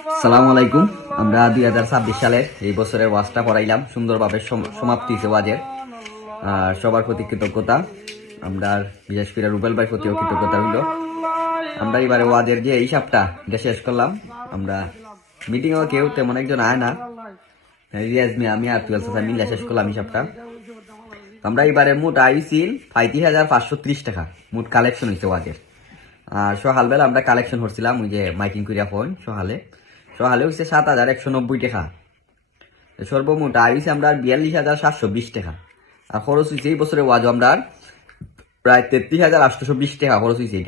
সালামু আলাইকুম। আমরা 2026 সালের এই বছরের ওয়াজটা পড়াইলাম, সুন্দরভাবে সমাপ্তি হয়েছে ওয়াজের। সবার প্রতি কৃতজ্ঞতা, আমরা বিশেষ করে রুবেল ভাই প্রতিও কৃতজ্ঞতা হইল। আমরা এবারে ওয়াজের যে হিসাবটা এটা শেষ করলাম। আমরা মিটিংও কেউ তেমন একজন আয় না, রিয়াজ মিয়া আমি আর 12 মিলে শেষ করলাম হিসাবটা। আমরা এবারে মোট আইছিল 35,530 টাকা মোট কালেকশন হয়েছে ওয়াজের। আর সকালবেলা আমরা কালেকশন করছিলাম ওই যে মাইকিং করিয়া ফোন সকালে হচ্ছে 7,190 টাকা। সর্বমোট আইছে আমরা 42,720 টাকা। আর খরচ হয়েছে এই বছরে ওয়াজ আমরা প্রায় 33,820 টাকা খরচ হয়েছে।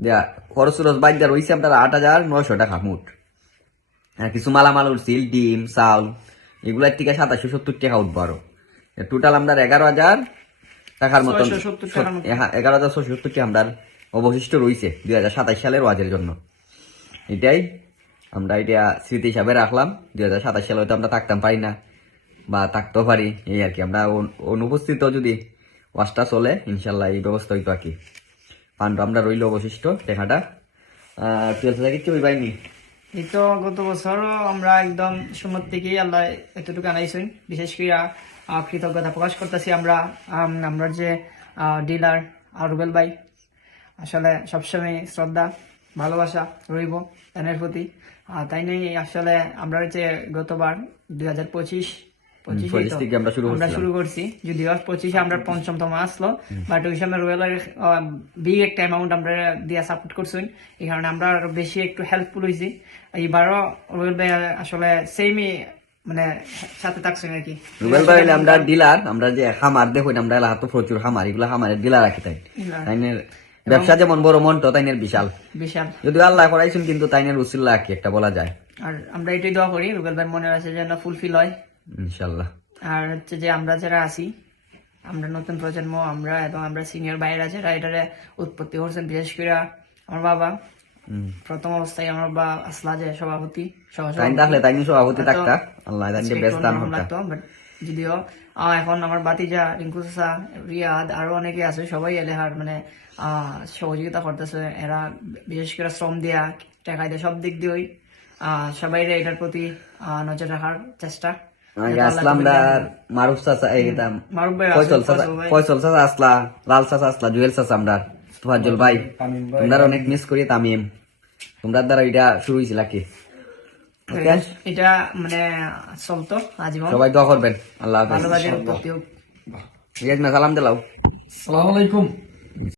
এটা খরচ বাইদার হয়েছে আমরা 8,900 টাকা মোট। আর কিছু মালামাল উঠছিল, ডিম চাউল এগুলার থেকে 2770 টাকা উঠবো। আরো টোটাল আমরা 11,000 টাকার মতন, 11,670 টাকা আমরা অবশিষ্ট রয়েছে 2027 সালের ওয়াজের জন্য। এটাই আমরা এটা স্মৃতি হিসাবে রাখলাম। 2027 সালে হয়তো আমরা থাকতাম পারি না বা থাকতেও পারি, এই আর কি। আমরা অনুপস্থিত যদি ওয়াজটা চলে ইনশাল্লাহ এই ব্যবস্থা হইতো আর কি। ফান্ড আমরা রইল অবশিষ্ট টাকাটা। কিছু ওই পাইনি। এই তো গত বছর আমরা একদম সুন্নত থেকেই আল্লাহ এতটুকু আনাইছেন। বিশেষ করে কৃতজ্ঞতা প্রকাশ করতেছি আমরা যে ডিলার রুবেল ভাই, আসলে সবসময় শ্রদ্ধা ভালোবাসা রইব এনের প্রতি। তাই নেই আসলে আমরা যে গতবার 2025 থেকে আমরা শুরু করছি, যদিও 25 আমরা পঞ্চমতম আসলো, বাট ওই সময় রুবেলের বিগ একটা অ্যামাউন্ট আমরা দিয়ে সাপোর্ট করছেন। এই কারণে আমরা আরো বেশি একটু হেল্পফুল হয়েছি। এইবারও রুবেল ভাই আসলে সেমই মানে সাথে থাকছেন আর কি। রুবেল ভাই আমরা ডিলার, আমরা যে খামার দেখুন আমরা এলাকা প্রচুর খামার, এগুলা খামারের ডিলার রাখি। তাই ব্যবসা যেমন বড় মন তো তাইনের বিশাল বিশাল, যদি আল্লাহ করাইছেন কিন্তু তাইনের উসিল্লাহ কি একটা বলা যায়। আর আমরা এটাই দোয়া করি রুবেল ভাই মনে আছে যেন ফুলফিল হয় ইনশাল্লাহ। আর হচ্ছে যে আমরা যারা আছি, আমরা নতুন প্রজন্ম, আমরা এবং আমরা সিনিয়র ভাইরা যারা এটারে উৎপত্তি করছেন, বিশেষ করে আমার বাবা প্রথম অবস্থায়, আমার বাবা আসলা যে সভাপতি সভাপতি থাকতা আল্লাহ লাগতো। যদিও এখন আমার বাতিজা রিঙ্কু চাচা, রিয়াদ আরো অনেকে আছে, সবাই এলাকার মানে সহযোগিতা করতেছে। এরা বিশেষ করে শ্রম দেয়া, টাকা দেয়া, সব দিক দিয়ে সবাই এটার প্রতি নজর রাখার চেষ্টা। মারুফ চাচা, ফয়সল চাচা আসলা, লাল চাচা আসলা, জুয়েল চাচা, আমরা তোফাজ্জল ভাই, তোমরা অনেক মিস করি। তামিম, তোমরা দ্বারা এটা শুরু হয়েছিল কি এটা মানে চলতো আজীবন। সবাই দোয়া করবেন। আল্লাহ হাফেজ। ভালোবাসার প্রতিও সালাম দিলাও। আসসালামু আলাইকুম।